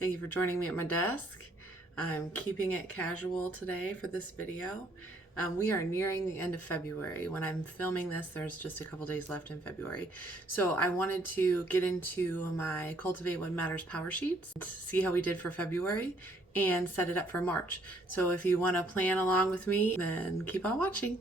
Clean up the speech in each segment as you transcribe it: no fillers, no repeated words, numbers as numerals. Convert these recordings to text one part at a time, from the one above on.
Thank you for joining me at my desk. I'm keeping it casual today for this video. We are nearing the end of February. When I'm filming this, there's just a couple days left in February. So I wanted to get into my Cultivate What Matters Powersheets, see how we did for February, and set it up for March. So if you want to plan along with me, then keep on watching.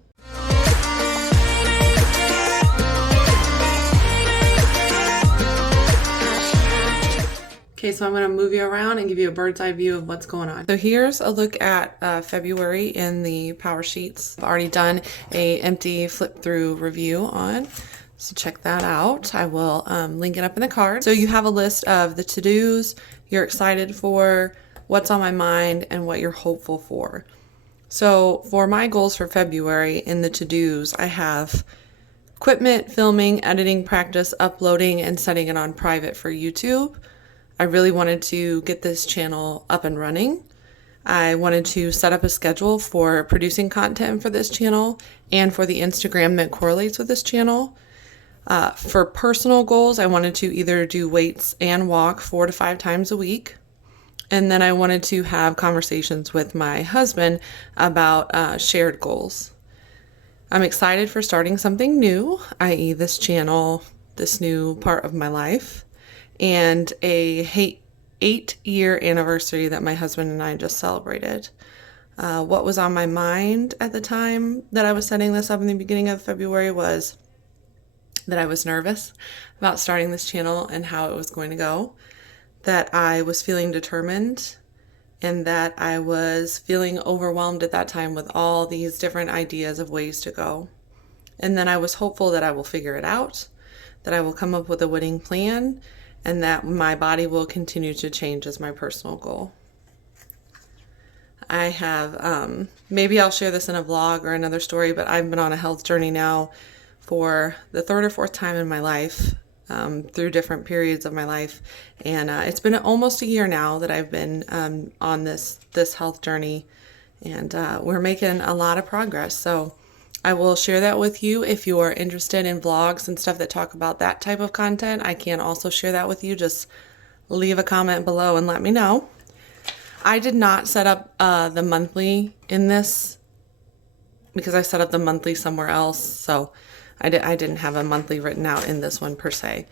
Okay, so I'm going to move you around and give you a bird's eye view of what's going on. So here's a look at February in the Powersheets. I've already done a empty flip through review on, so check that out. I will link it up in the card. So you have a list of the to-dos you're excited for, what's on my mind, and what you're hopeful for. So for my goals for February in the to-dos, I have equipment, filming, editing, practice, uploading, and setting it on private for YouTube. I really wanted to get this channel up and running. I wanted to set up a schedule for producing content for this channel and for the Instagram that correlates with this channel. For personal goals, I wanted to either do weights and walk 4 to 5 times a week. And then I wanted to have conversations with my husband about shared goals. I'm excited for starting something new, i.e. this channel, this new part of my life, and a 8-year anniversary that my husband and I just celebrated. What was on my mind at the time that I was setting this up in the beginning of February was that I was nervous about starting this channel and how it was going to go, that I was feeling determined, and that I was feeling overwhelmed at that time with all these different ideas of ways to go. And then I was hopeful that I will figure it out, that I will come up with a winning plan, and that my body will continue to change as my personal goal. I have, maybe I'll share this in a vlog or another story, but I've been on a health journey now for the 3rd or 4th time in my life, through different periods of my life. And it's been almost a year now that I've been on this health journey, and we're making a lot of progress. So I will share that with you. If you are interested in vlogs and stuff that talk about that type of content, I can also share that with you. Just leave a comment below and let me know. I did not set up the monthly in this because I set up the monthly somewhere else. So I didn't have a monthly written out in this one per se.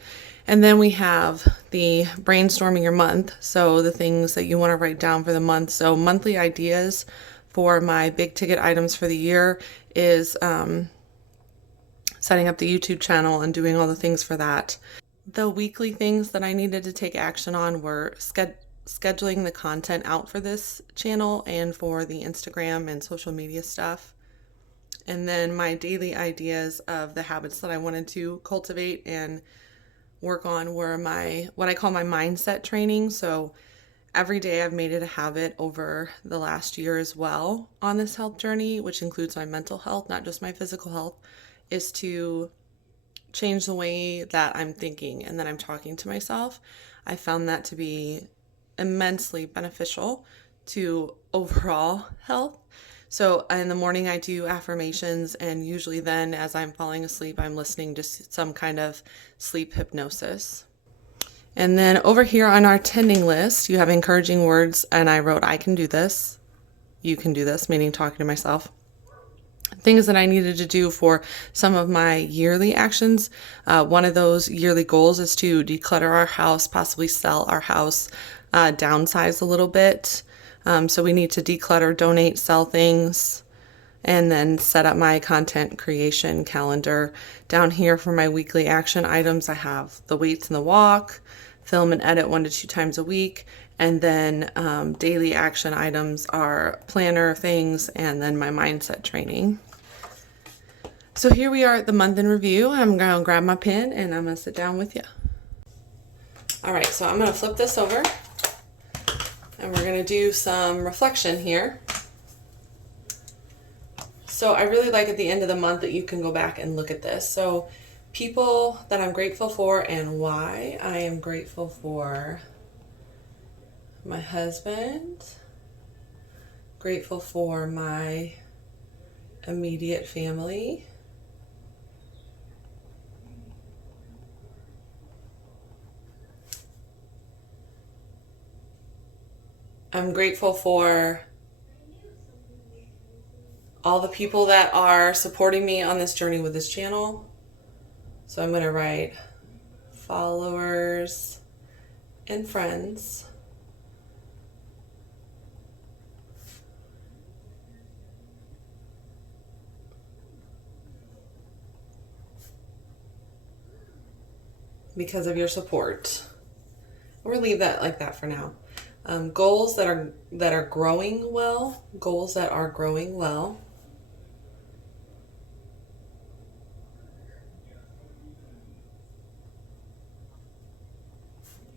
And then we have the brainstorming your month. So the things that you want to write down for the month. So monthly ideas for my big ticket items for the year is setting up the YouTube channel and doing all the things for that. The weekly things that I needed to take action on were scheduling the content out for this channel and for the Instagram and social media stuff. And then my daily ideas of the habits that I wanted to cultivate and work on were what I call my mindset training. So every day I've made it a habit over the last year as well on this health journey, which includes my mental health, not just my physical health, is to change the way that I'm thinking and that I'm talking to myself. I found that to be immensely beneficial to overall health. So in the morning I do affirmations, and usually then as I'm falling asleep, I'm listening to some kind of sleep hypnosis. And then over here on our tending list, you have encouraging words, and I wrote, I can do this, you can do this, meaning talking to myself. Things that I needed to do for some of my yearly actions. One of those yearly goals is to declutter our house, possibly sell our house, downsize a little bit. So we need to declutter, donate, sell things, and then set up my content creation calendar. Down here for my weekly action items, I have the weights and the walk, film and edit 1 to 2 times a week, and then daily action items are planner things and then my mindset training. So here we are at the month in review. I'm going to grab my pen and I'm going to sit down with you. All right, so I'm going to flip this over and we're going to do some reflection here. So I really like at the end of the month that you can go back and look at this. So people that I'm grateful for and why. I am grateful for my husband, grateful for my immediate family, I'm grateful for all the people that are supporting me on this journey with this channel. So I'm going to write followers and friends. Because of your support. We'll leave that like that for now. Goals that are growing well. Goals that are growing well.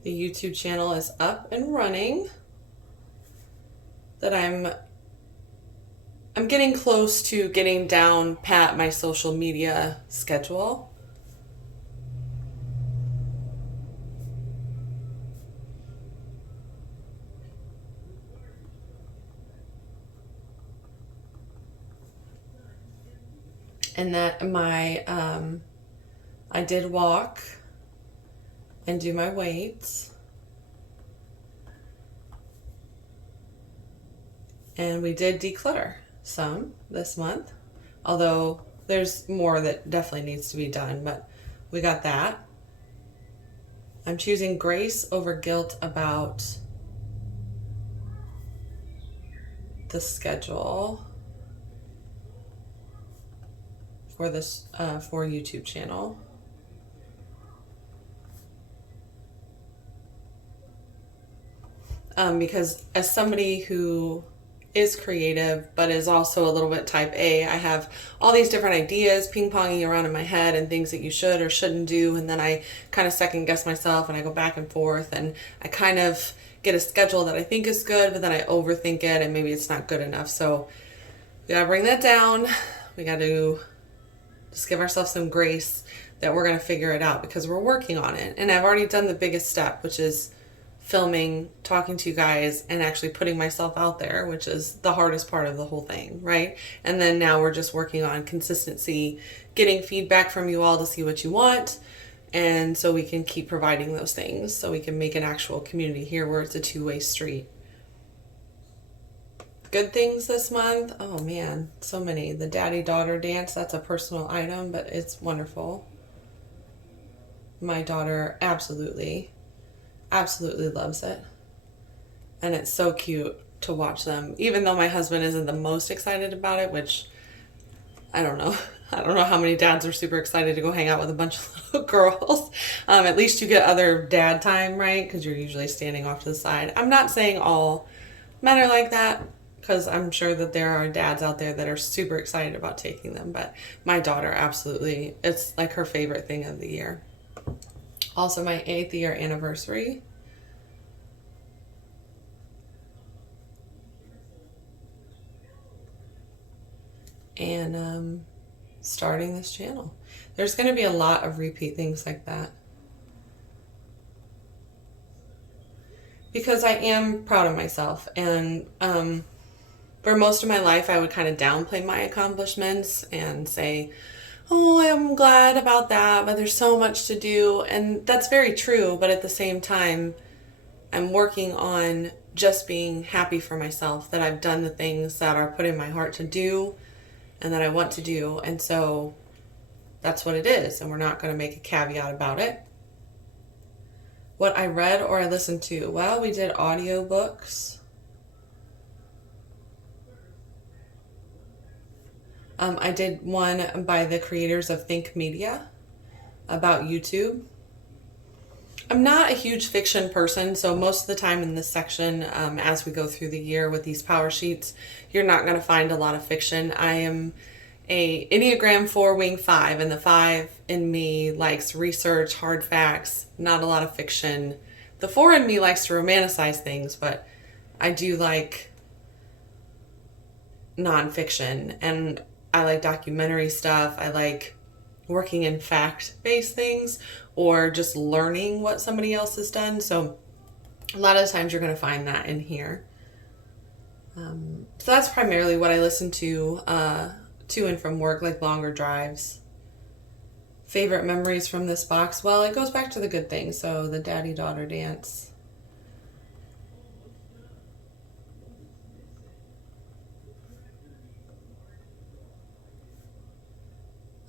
The YouTube channel is up and running. That I'm getting close to getting down pat my social media schedule. And that I did walk and do my weights. And we did declutter some this month, although there's more that definitely needs to be done, but we got that. I'm choosing grace over guilt about the schedule for this for YouTube channel. Because as somebody who is creative but is also a little bit type A, I have all these different ideas ping-ponging around in my head and things that you should or shouldn't do, and then I kind of second guess myself and I go back and forth, and I kind of get a schedule that I think is good, but then I overthink it and maybe it's not good enough. So we gotta bring that down. We gotta just give ourselves some grace that we're gonna figure it out because we're working on it. And I've already done the biggest step, which is filming, talking to you guys, and actually putting myself out there, which is the hardest part of the whole thing, right? And then now we're just working on consistency, getting feedback from you all to see what you want, and so we can keep providing those things, so we can make an actual community here where it's a two-way street. Good things this month, oh man, so many. The daddy-daughter dance, that's a personal item, but it's wonderful. My daughter absolutely loves it. And it's so cute to watch them, even though my husband isn't the most excited about it, which I don't know. I don't know how many dads are super excited to go hang out with a bunch of little girls. At least you get other dad time, right? Because you're usually standing off to the side. I'm not saying all men are like that, because I'm sure that there are dads out there that are super excited about taking them. But my daughter, absolutely, it's like her favorite thing of the year. Also, my 8th year anniversary. And starting this channel. There's going to be a lot of repeat things like that. Because I am proud of myself. And for most of my life, I would kind of downplay my accomplishments and say, oh, I'm glad about that, but there's so much to do. And that's very true. But at the same time, I'm working on just being happy for myself that I've done the things that are put in my heart to do and that I want to do. And so that's what it is. And we're not going to make a caveat about it. What I read or I listened to? Well, we did audiobooks. I did one by the creators of Think Media about YouTube. I'm not a huge fiction person, so most of the time in this section, as we go through the year with these power sheets, you're not going to find a lot of fiction. I am a Enneagram 4 wing 5, and the 5 in me likes research, hard facts, not a lot of fiction. The 4 in me likes to romanticize things, but I do like nonfiction, and I like documentary stuff. I like working in fact-based things or just learning what somebody else has done. So a lot of times you're going to find that in here. So that's primarily what I listen to and from work, like longer drives. Favorite memories from this box? Well, it goes back to the good things. So the daddy-daughter dance.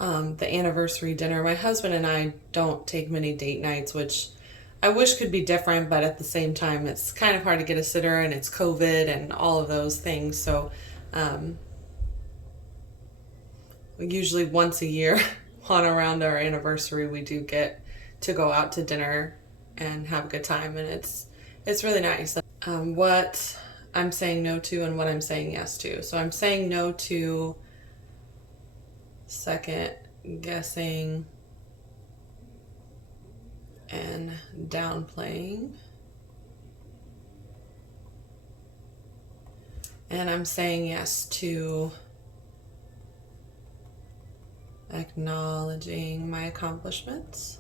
the anniversary dinner. My husband and I don't take many date nights, which I wish could be different, but at the same time, it's kind of hard to get a sitter, and it's COVID and all of those things. So usually once a year on around our anniversary, we do get to go out to dinner and have a good time, and it's really nice. What I'm saying no to and what I'm saying yes to. So I'm saying no to second guessing and downplaying. And I'm saying yes to acknowledging my accomplishments.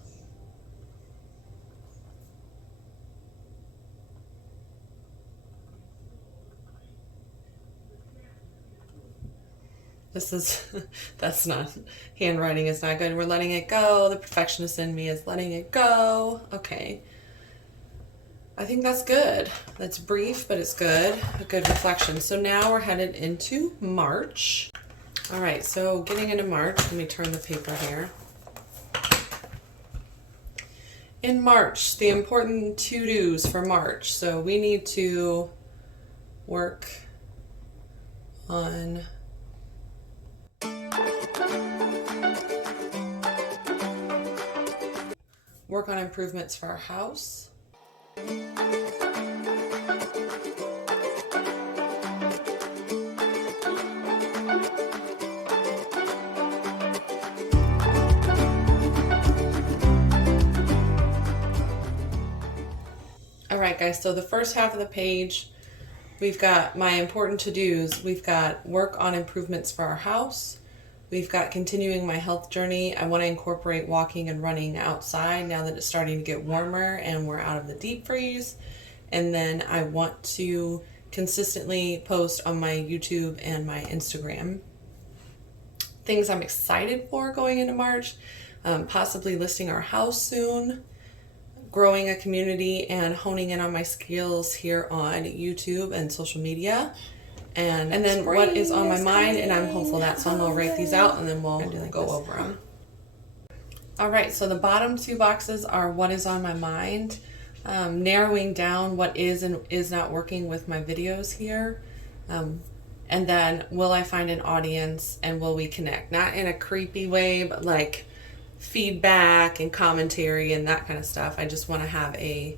That's not, handwriting is not good. We're letting it go. The perfectionist in me is letting it go. Okay. I think that's good. That's brief, but it's good. A good reflection. So now we're headed into March. All right, so getting into March, let me turn the paper here. In March, the important to-dos for March. So we need to work on improvements for our house. All right, guys, so the first half of the page, we've got my important to-dos. We've got work on improvements for our house. We've got continuing my health journey. I want to incorporate walking and running outside now that it's starting to get warmer and we're out of the deep freeze. And then I want to consistently post on my YouTube and my Instagram. Things I'm excited for going into March, possibly listing our house soon, growing a community and honing in on my skills here on YouTube and social media. And then what is on my mind, and I'm hopeful that someone will write these out and then we'll go over them. All right, so the bottom two boxes are what is on my mind, narrowing down what is and is not working with my videos here, and then will I find an audience and will we connect? Not in a creepy way, but like feedback and commentary and that kind of stuff. I just want to have a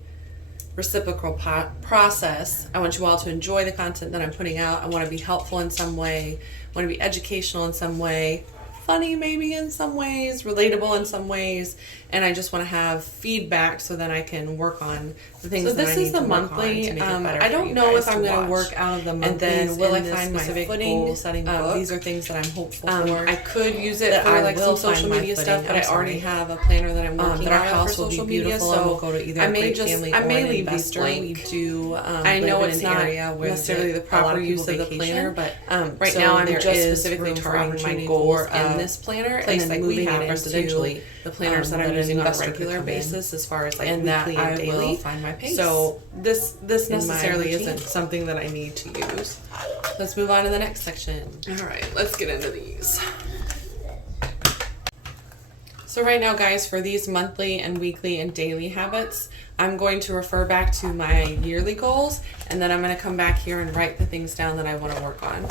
reciprocal process. I want you all to enjoy the content that I'm putting out. I want to be helpful in some way. I want to be educational in some way, funny maybe in some ways, relatable in some ways, and I just want to have feedback so that I can work on the things that I need to work on to make it better. I don't know if I'm going to work out of the monthlies, and then will I find my footing? Goal setting book. These are things that I'm hopeful for. I could use it for like some social media stuff, but I already have a planner that I'm working on. Our house will be beautiful, so we'll go to either I may leave these blank. I know it's not necessarily the proper use of the planner, but right now I'm just specifically targeting my goals in this planner, and then moving it residentially. The planners that I'm using on a regular basis, as far as like weekly and daily. Find my pace. So this necessarily isn't something that I need to use. Let's move on to the next section. All right, let's get into these. So right now, guys, for these monthly and weekly and daily habits, I'm going to refer back to my yearly goals, and then I'm going to come back here and write the things down that I want to work on.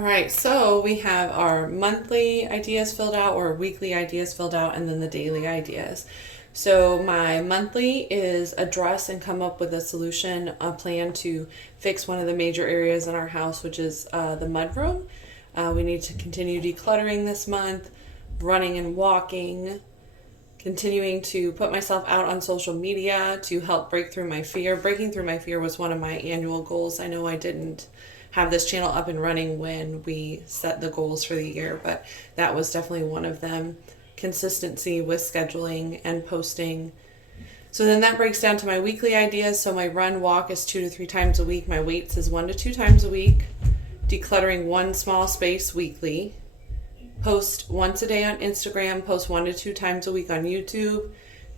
All right, so we have our monthly ideas filled out or weekly ideas filled out, and then the daily ideas. So my monthly is address and come up with a solution, a plan to fix one of the major areas in our house, which is the mudroom. We need to continue decluttering this month, running and walking, continuing to put myself out on social media to help break through my fear. Breaking through my fear was one of my annual goals. I know I didn't have this channel up and running when we set the goals for the year, but that was definitely one of them. Consistency with scheduling and posting. So then that breaks down to my weekly ideas. So my run walk is 2 to 3 times a week. My weights is 1 to 2 times a week. Decluttering one small space weekly. Post once a day on Instagram. Post 1 to 2 times a week on YouTube.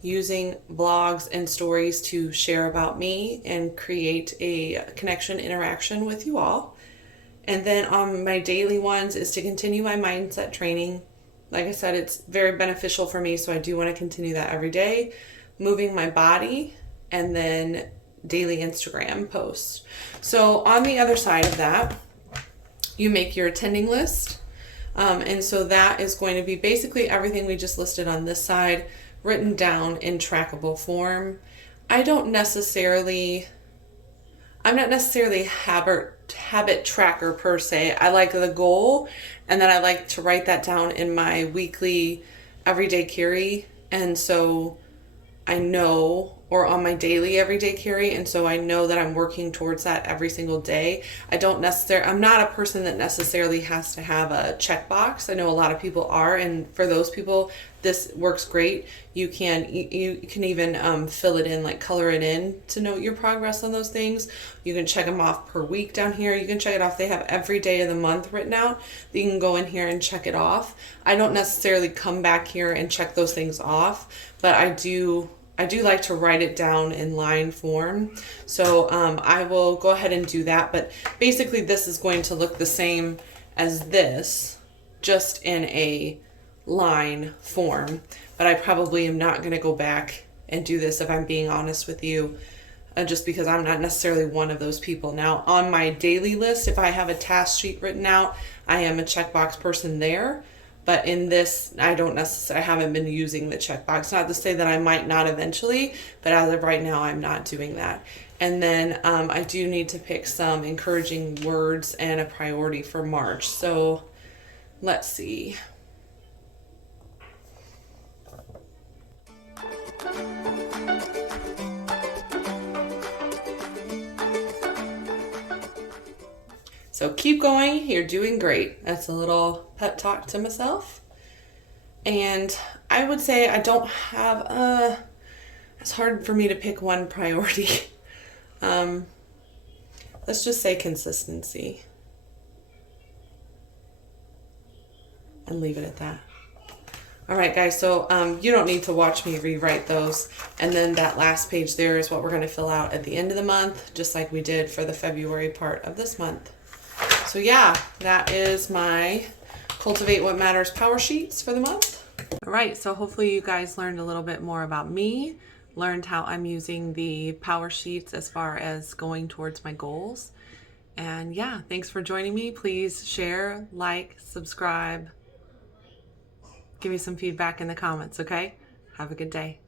Using blogs and stories to share about me and create a connection, interaction with you all. And then on my daily ones is to continue my mindset training, Like I said, it's very beneficial for me, so I do want to continue that every day. Moving my body, and then daily Instagram posts. So on the other side of that, you make your attending list. And so that is going to be basically everything we just listed on this side, written down in trackable form. I'm not necessarily habit tracker per se. I like the goal, and then I like to write that down in my weekly everyday carry. And so I know, or on my daily everyday carry, and so I know that I'm working towards that every single day. I'm not a person that necessarily has to have a checkbox. I know a lot of people are, and for those people, this works great. You can even fill it in, like color it in to note your progress on those things. You can check them off per week down here. You can check it off. They have every day of the month written out. You can go in here and check it off. I don't necessarily come back here and check those things off, but I do like to write it down in line form. So I will go ahead and do that. But basically this is going to look the same as this, just in a line form. But I probably am not going to go back and do this, if I'm being honest with you, just because I'm not necessarily one of those people. Now on my daily list, if I have a task sheet written out, I am a checkbox person there. But in this, I haven't been using the checkbox. Not to say that I might not eventually, but as of right now, I'm not doing that. And then I do need to pick some encouraging words and a priority for March. So let's see. So keep going, you're doing great. That's a little pep talk to myself. And I would say I don't have, it's hard for me to pick one priority. Let's just say consistency. And leave it at that. All right, guys, so you don't need to watch me rewrite those. And then that last page there is what we're gonna fill out at the end of the month, just like we did for the February part of this month. So yeah, that is my Cultivate What Matters Power Sheets for the month. All right, so hopefully you guys learned a little bit more about me, learned how I'm using the Power Sheets as far as going towards my goals. And yeah, thanks for joining me. Please share, like, subscribe. Give me some feedback in the comments, okay? Have a good day.